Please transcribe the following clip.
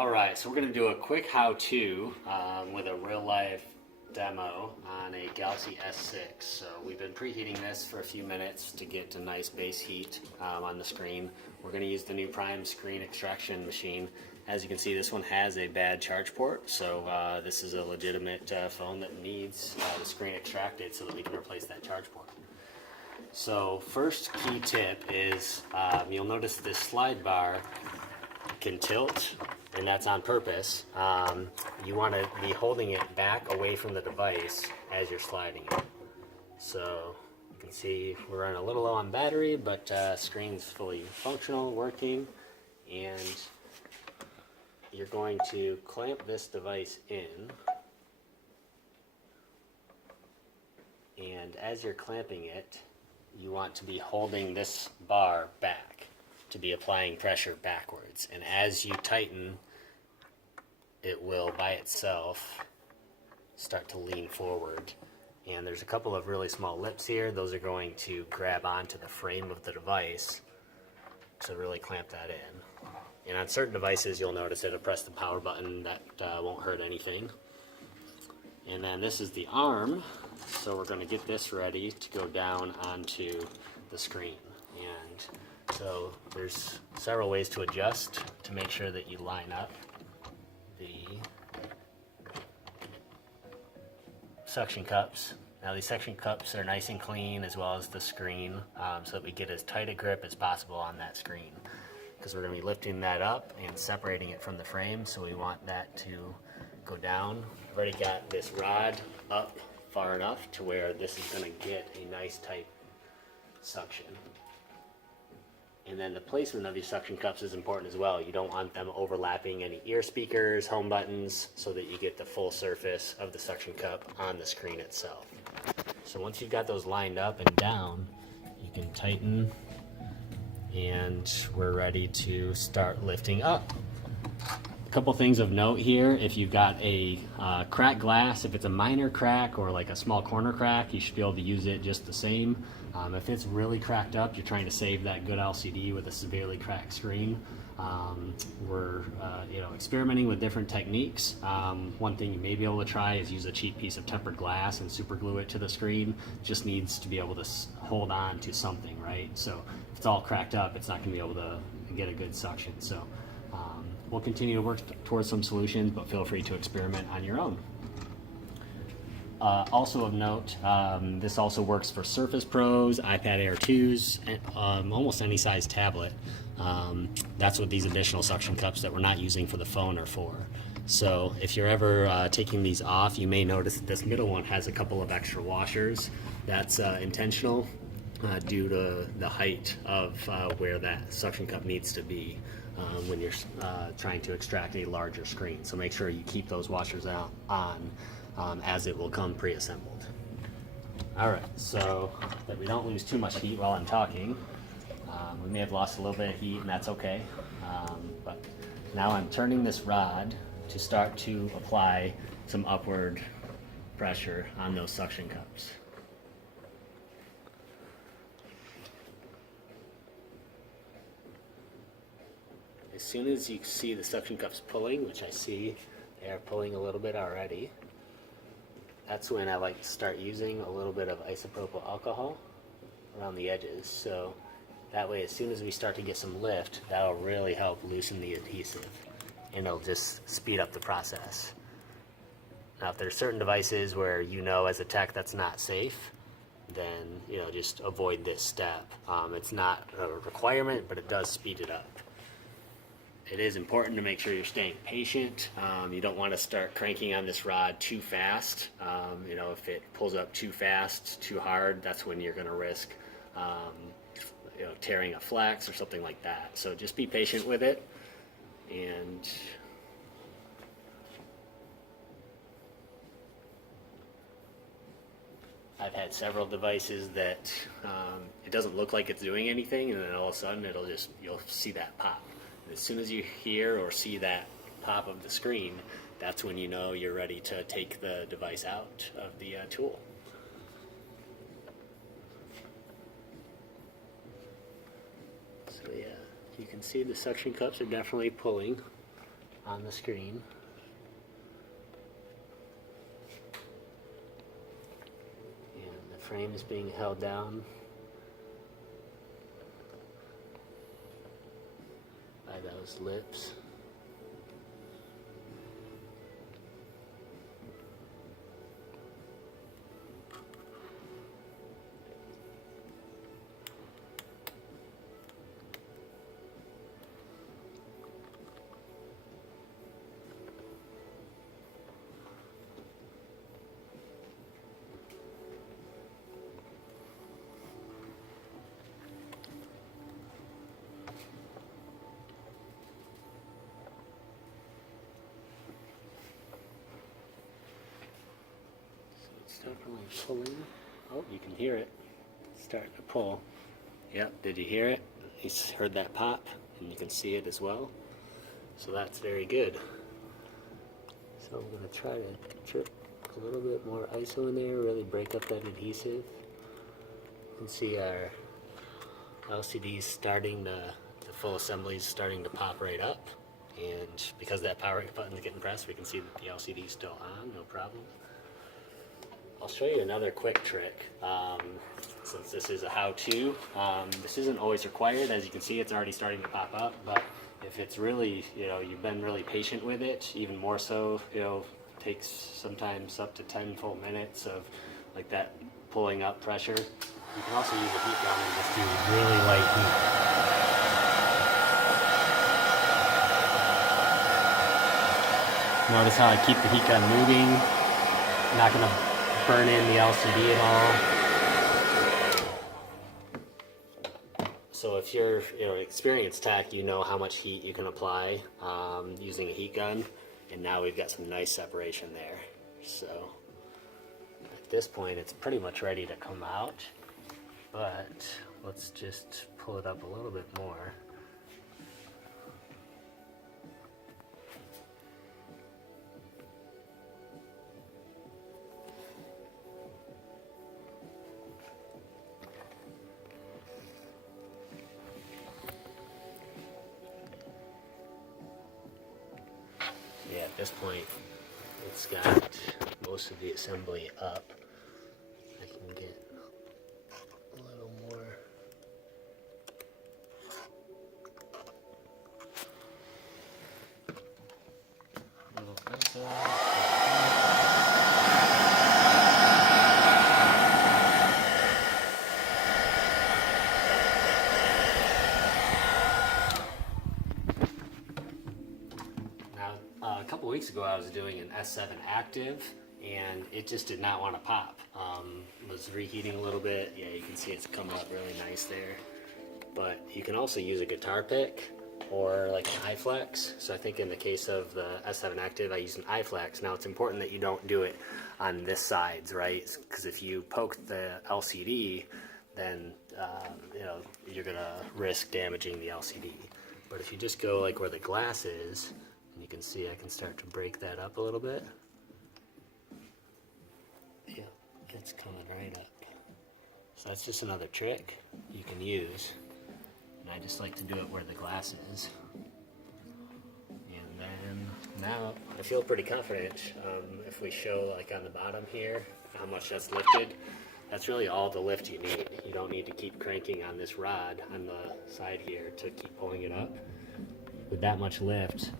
Alright, so we're going to do a quick how-to with a real-life demo on a Galaxy S6. So we've been preheating this for a few minutes to get a nice base heat on the screen. We're going to use the new Prime screen extraction machine. As you can see, this one has a bad charge port, so this is a legitimate phone that needs the screen extracted so that we can replace that charge port. So first key tip is you'll notice this slide bar can tilt, and that's on purpose. You want to be holding it back away from the device as you're sliding it. So you can see we're running a little low on battery, but screen's fully functional, working, and you're going to clamp this device in, and as you're clamping it, you want to be holding this bar back to be applying pressure backwards, and as you tighten, it will by itself start to lean forward. And there's a couple of really small lips here. Those are going to grab onto the frame of the device to really clamp that in. And on certain devices, you'll notice it'll press the power button. That won't hurt anything. And then this is the arm, so we're going to get this ready to go down onto the screen. And so there's several ways to adjust to make sure that you line up the suction cups. Now these suction cups are nice and clean, as well as the screen, so that we get as tight a grip as possible on that screen, because we're going to be lifting that up and separating it from the frame, so we want that to go down. I've already got this rod up far enough to where this is going to get a nice tight suction. And then the placement of these suction cups is important as well. You don't want them overlapping any ear speakers, home buttons, so that you get the full surface of the suction cup on the screen itself. So once you've got those lined up and down, you can tighten, and we're ready to start lifting up. A couple things of note here: if you've got a cracked glass, if it's a minor crack or like a small corner crack, you should be able to use it just the same. If it's really cracked up, you're trying to save that good LCD with a severely cracked screen. We're experimenting with different techniques. One thing you may be able to try is use a cheap piece of tempered glass and super glue it to the screen. Just needs to be able to hold on to something, right? So if it's all cracked up, it's not going to be able to get a good suction. So we'll continue to work towards some solutions, but feel free to experiment on your own. Also of note, this also works for Surface Pros, iPad Air 2s, and almost any size tablet. That's what these additional suction cups that we're not using for the phone are for. So if you're ever taking these off, you may notice that this middle one has a couple of extra washers. That's intentional due to the height of where that suction cup needs to be when you're trying to extract a larger screen. So make sure you keep those washers on. As it will come pre-assembled. Alright, so that we don't lose too much heat while I'm talking, we may have lost a little bit of heat, and that's okay, but now I'm turning this rod to start to apply some upward pressure on those suction cups. As soon as you see the suction cups pulling, which I see they are pulling a little bit already, that's when I like to start using a little bit of isopropyl alcohol around the edges. So that way, as soon as we start to get some lift, that'll really help loosen the adhesive, and it'll just speed up the process. Now, if there's certain devices where as a tech that's not safe, then just avoid this step. It's not a requirement, but it does speed it up. It is important to make sure you're staying patient. You don't want to start cranking on this rod too fast. If it pulls up too fast, too hard, that's when you're going to risk tearing a flex or something like that. So just be patient with it. And I've had several devices that it doesn't look like it's doing anything, and then all of a sudden you'll see that pop. As soon as you hear or see that pop of the screen, that's when you're ready to take the device out of the tool. So yeah, you can see the suction cups are definitely pulling. on the screen. And the frame is being held down by those lips. Definitely pulling. Oh, you can hear it starting to pull. Yep, did you hear it? You heard that pop, and you can see it as well. So that's very good. So I'm going to try to drip a little bit more ISO in there, really break up that adhesive. You can see our LCD starting to, the full assembly is starting to pop right up. And because that power button is getting pressed, we can see that the LCD is still on, no problem. I'll show you another quick trick. Since this is a how-to, this isn't always required. As you can see, it's already starting to pop up, but if it's really, you've been really patient with it, even more so, takes sometimes up to 10 full minutes of like that pulling up pressure. You can also use a heat gun and just do really light heat. Notice how I keep the heat gun moving, not going to burn in the LCD at all. So if you're an experienced tech, you know how much heat you can apply using a heat gun, and now we've got some nice separation there. So at this point it's pretty much ready to come out, but let's just pull it up a little bit more. Yeah, at this point, it's got most of the assembly up. I can get a little more. A little further. A couple weeks ago I was doing an S7 active and it just did not want to pop. Was reheating a little bit. Yeah, you can see it's come up really nice there. But you can also use a guitar pick or like an iFlex. So I think in the case of the S7 active I use an iFlex. Now it's important that you don't do it on this sides, right? Because if you poke the LCD, then you're gonna risk damaging the LCD. But if you just go like where the glass is, you can see I can start to break that up a little bit. Yeah, it's coming right up. So that's just another trick you can use. And I just like to do it where the glass is. And then now I feel pretty confident. If we show like on the bottom here how much that's lifted, that's really all the lift you need. You don't need to keep cranking on this rod on the side here to keep pulling it up. With that much lift,